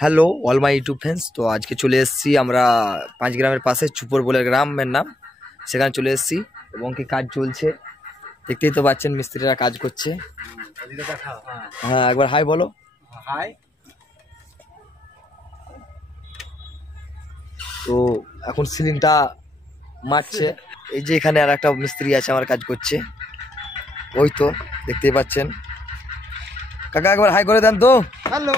Hello all my YouTube friends. তো আজকে চলে এসেছি আমরা 5 গ্রামের পাশে চুপর বলে গ্রামের নাম, সেখানে চলে এসেছি এবং কি কাজ চলছে দেখতেই তো পাচ্ছেন, মিস্ত্রিরা কাজ করছে। হ্যাঁ একবার হাই বলো। হাই। তো এখন সিলিংটা মারছে, এই যে এখানে আর একটা মিস্ত্রি আছে আমার কাজ করছে, ওই তো দেখতেই পাচ্ছেন। কাকা একবার হাই করে দেন তো। হ্যালো।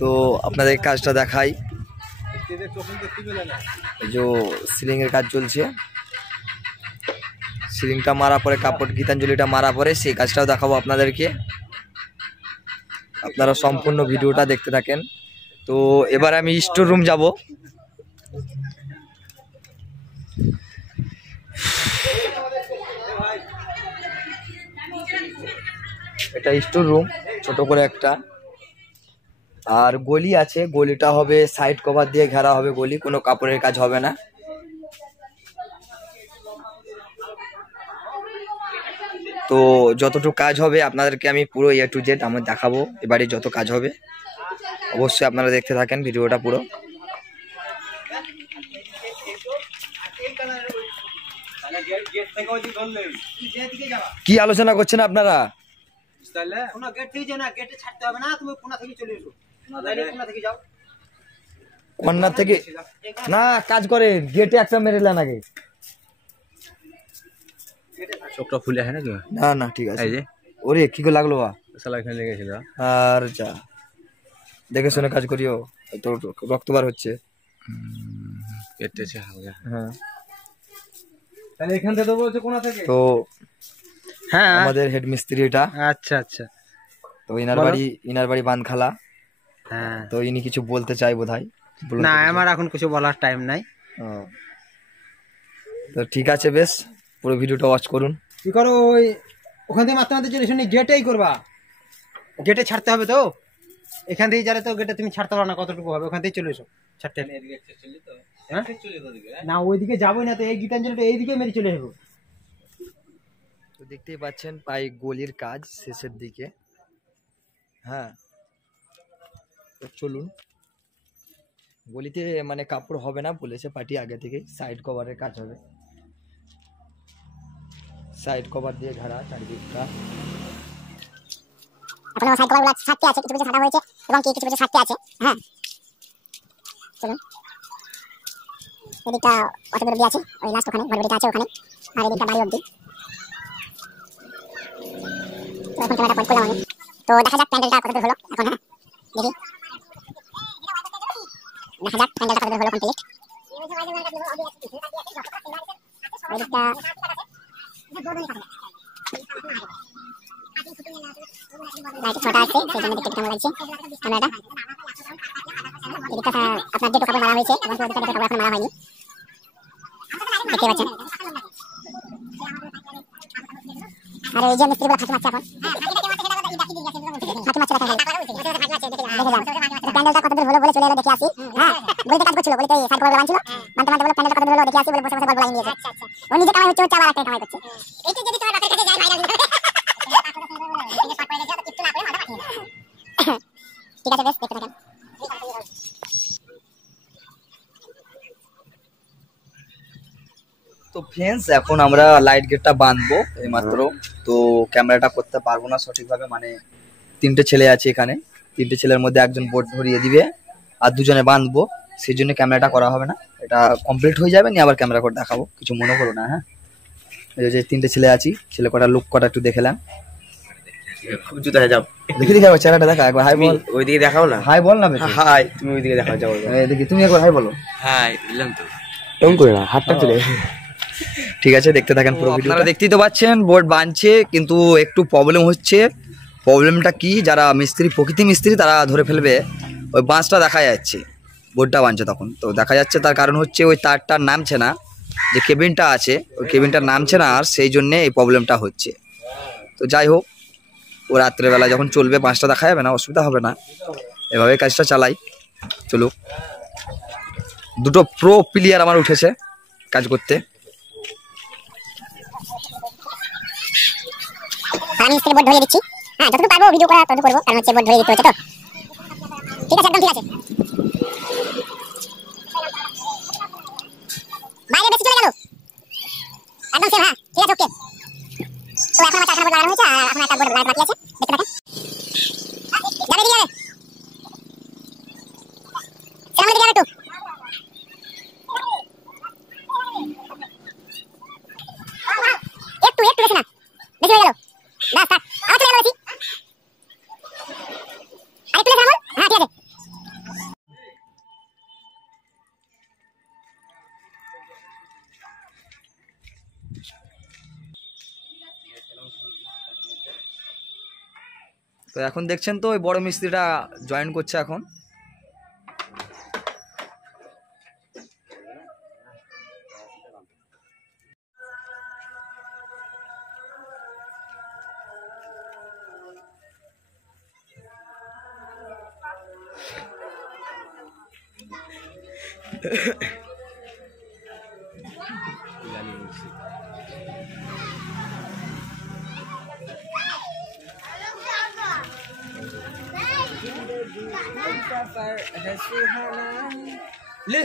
তো আপনাদের কাজটা দেখাই, এই যে সিলিং এর কাজ চলছে, সিলিংটা মারা পরে কাপড় গীতাঞ্জলিটা মারা পরে সেই কাজটাও দেখাবো আপনাদেরকে, আপনারা সম্পূর্ণ ভিডিওটা দেখতে থাকেন। তো এবার আমি স্টোর রুম যাব। এটা স্টোর রুম ছোট করে একটা, আর গলি আছে, গলিটা হবে সাইড কভার দিয়ে ঘেরা হবে গলি, কোনো কাপড়ের কাজ হবে না। তো যতটুকু কাজ হবে আপনাদেরকে আমি পুরো এ টু জেড আমি দেখাবো, এবারে যত কাজ হবে অবশ্যই আপনারা দেখতে থাকেন ভিডিওটা পুরো। কি আলোচনা করছেন আপনারা? কর্নার থেকে না কাজ করে, গেটে একটা মেরেলেন আগে। চোখটা ফুলে আছে নাকি? না না ঠিক আছে। ওরে কি করে লাগলো? শালা এখানে লেগেছিল। আর যা দেখে শুনে কাজ করিও, তো রক্ত বার হচ্ছে। কেটেছে হালকা। হ্যাঁ তাহলে এখান থেকে তো বলছে কোনা থেকে? তো হ্যাঁ আমাদের হেড মিস্ত্রি এটা। আচ্ছা আচ্ছা। তো ইনার বাড়ি বানখালা। হ্যাঁ তো ইনি কিছু বলতে চাই বোধহয়। না আমার এখন কিছু বলার টাইম নাই। তো ঠিক আছে, বেশ পুরো ভিডিওটা ওয়াচ করুন। কি করো ওই ওখান থেকে মাত্র মাত্র চলে শুনি গেটেই করবা, গেটে ছাড়তে হবে তো। এখান থেকে যারে তো গেটে তুমি ছাড়তে পারো না, কতটুকু হবে ওখান থেকে চলে এসো ছাড়তে। না ওইদিকে যাবোই না তো, এই গীতাঞ্জলিটা এইদিকে মেরে চলে যাবো। তো দেখতেই পাচ্ছেন প্রায় গলির কাজ শেষের দিকে। হ্যাঁ তো চলুন, গলিতে মানে কাপড় হবে না বলেছে পার্টি আগে থেকে, সাইড কভারের কাজ হবে, সাইড কভার দিয়ে ঘেরা চারিদিকটা। এখনো সাইড কভারগুলো ছাড়তে আছে, কিছু কিছু ছাড়া হয়েছে এবং কিছু কিছু ছাড়তে আছে। হ্যাঁ চলুন, এদিকটা কত দূর দিয়ে আছে, ওই লাস্ট ওখানে ঘরবাড়িটা আছে ওখানে, আর এদিকটা বাড়ি অবধি। তো এখন ক্যামেরাটা পয়েন্ট করলাম আমি, তো দেখা যাক প্যান্ডেলটা কত দূর হলো এখন। হ্যাঁ দেখি, দেখা যাক প্যান্ডেলটা কত দূর হলো কমপ্লিট। এদিকটা লাইট ছোটা আছে, সেই জন্য দেখতে কেমন লাগছে ক্যামেরাটা। এদিকটা আপনার যেটুকু কাপড় মারা হয়েছে এবং ওদিকটা কাপড় এখন মারা হয়নি, দেখতে পাচ্ছেন। আর এই যে মিস্ত্রিগুলো ফাঁকি মারছে এখন, ফাঁকি মারছে দেখা প্যান্ডেলটা কত দূর হলো বলে চলে এলো দেখে আসি। হ্যাঁ বলতে কাজ করছিল, বলতে সাইড কভার বানছিল, বানতে বানতে বলে প্যান্ডেলটা কত দূর হলো দেখে আসি বলে বসে বসে গল্প লাগিয়ে দিয়েছে। ও নিজে কামাই হচ্ছে, আবার একটা কামাই করছে। এইটা যদি তোমার বাপের কাছে যায় ভাইরাল ঠিক আছে, বেশ দেখতে থাকেন। তো ফ্রেন্ডস এখন আমরা লাইট গেটটা বাঁধবো এইমাত্র, তো ক্যামেরাটা করতে পারবো না সঠিকভাবে, মানে 3টে ছেলে আছে এখানে, 3টে ছেলের মধ্যে একজন বোর্ড ধরিয়ে দিবে আর দুজনে বাঁধবো, সেই জন্য ক্যামেরাটা করা হবে না। এটা কমপ্লিট হয়ে যাবে, নিয়ে আবার ক্যামেরা করে দেখাবো, কিছু মনে করো না। হ্যাঁ এই যে 3টে ছেলে আছি, ছেলে কটা লুক কটা একটু দেখলাম, জুতা যাও দেখি দেখাবো চেহারাটা দেখা একবার। হাই বল, ওইদিকে দেখাও না। হাই বল না। হাই, তুমি ওইদিকে দেখাও যাও। দেখি তুমি একবার হাই বলো। হাই দিলাম তো, এমন করে না হাতটা তুলে। ঠিক আছে দেখতে থাকেন পুরো ভিডিও। আপনারা দেখতেই তো পাচ্ছেন বোর্ড বানছে, কিন্তু একটু প্রবলেম হচ্ছে। প্রবলেমটা কি, যারা মিস্ত্রি প্রকৃতি মিস্ত্রি তারা ধরে ফেলবে, ওই বাঁশটা দেখা যাচ্ছে বোর্ডটা বানছে তখন, তো দেখা যাচ্ছে তার কারণ হচ্ছে ওই তারটা নামছে না, যে কেবিনটা আছে ওই কেবিনটা নামছে না, আর সেই জন্যে এই প্রবলেমটা হচ্ছে। তো যাই হোক, ও রাত্রেবেলা যখন চলবে বাঁশটা দেখা যাবে না, অসুবিধা হবে না, এভাবে কাজটা চালাই। চলুক, দুটো প্রো প্লেয়ার আমার উঠেছে কাজ করতে। আমি মিস্ত্রি বোর্ড ধরিয়ে দিচ্ছি। হ্যাঁ যতটুকু পারবো ভিডিও করা ততটুকু করবো, কারণ হচ্ছে বোর্ড ধরে দিতে হচ্ছে তো। ঠিক আছে, একদম ঠিক আছে। বাইরে বেশি চলে গেল, একদম সেম। হ্যাঁ ঠিক আছে, ওকে। তো এখন আমার 4খানা বোর্ড লাগানো হয়েছে, আর এখন একটা বোর্ড লাগানো বাকি আছে, দেখতে থাকেন। যাবে দিয়ে যাবে, সামনে দিকে যাবে একটু। একটু একটু বেশি না, বেশি হয়ে গেল। বাস থাক, আবার চলে গেল বেশি। আরেকটু বেশি আমল। হ্যাঁ ঠিক আছে। তো এখন দেখছেন তো ওই বড় মিস্ত্রিটা জয়েন করছে এখন। ले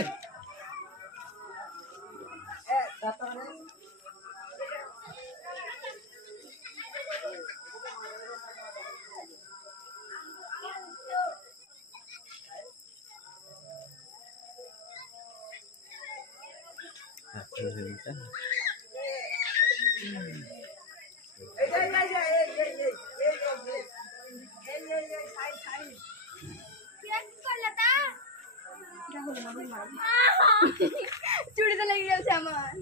চুড়িতে লেগে গেছে আমার।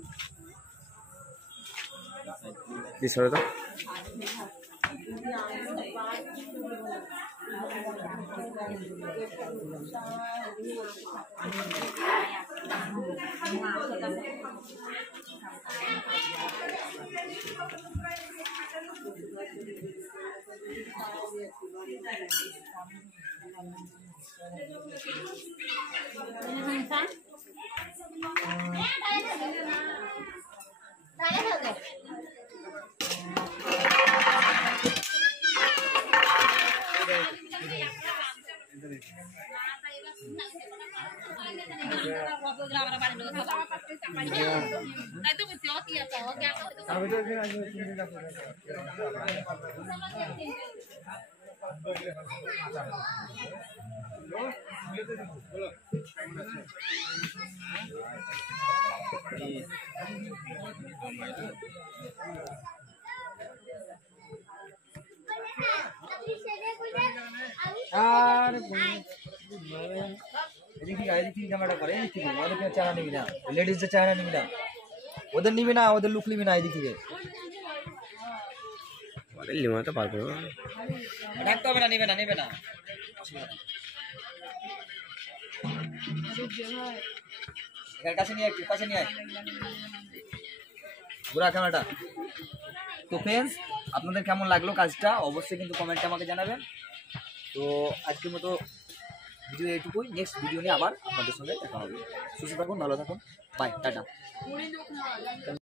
আর এদিকে ক্যামেরা করে এদিক থেকে ওদেরকে চারা নিবি না, লেডিসদের চারা নিবি না, ওদের নিবি না, ওদের লুক নিবি না। এদিক থেকে লিমাতে পারবো ডাকতে হবে না, নিবে না, নিবে না। এখানে কাছে নিয়ে একটু কাছে নিয়ে আয় পুরা ক্যামেরাটা। তো ফ্রেন্ডস, আপনাদের কেমন লাগলো কাজটা অবশ্যই কিন্তু কমেন্টে আমাকে জানাবেন। তো আজকের মতো ভিডিও এইটুকুই, নেক্সট ভিডিও নিয়ে আবার আপনাদের সঙ্গে দেখা হবে। সুস্থ থাকুন, ভালো থাকুন, বাই, টাটা।